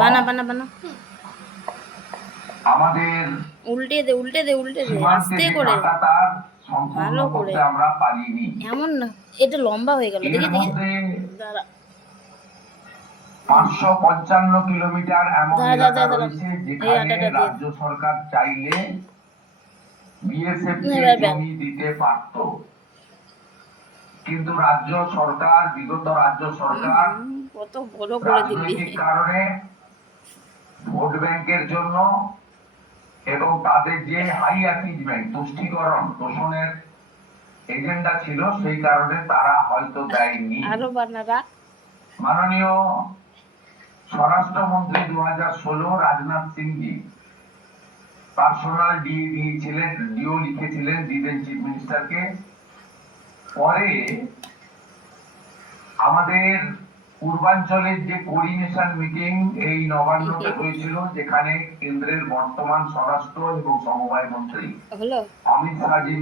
বানা বানা বানা আমাদের উল্টে দে উল্টে দে উল্টে দে আস্তে করে ভালো করে আমরা পারিনি। এমন না, এটা লম্বা হয়ে গেল, দেখি দেখি দাঁড়া 555 কিলোমিটার এমন এলাকা দাঁড়া রয়েছে এই যেখানে আটাটা দিয়ে রাজ্য সরকার চাইলে বিএসএফ কে এবার ব্যাগ জমি দিতে পারত, কিন্তু রাজ্য সরকার, বিগত রাজ্য সরকার কত বড় করে দিবি রাজনৈতিক কারণে, ভোট ব্যাংকের জন্য এবং তাদের যে হাই অ্যাচিভমেন্ট তুষ্টিকরণ পোষণের এজেন্ডা ছিল, সেই কারণে তারা হয়তো দেয়নি। আরো বানারা মাননীয় স্বরাষ্ট্রমন্ত্রী 2016 রাজনাথ সিং জি পার্সোনাল ডিও লিখেছিলেন, দিলেন চিফ মিনিস্টারকে। পরে আমাদের পূর্বাঞ্চলের যে কোঅর্ডিনেশন মিটিং এই নবান্নতে হয়েছিল, যেখানে কেন্দ্রের বর্তমান স্বরাষ্ট্র এবং সমবায় মন্ত্রী হলো অমিত শাহ জি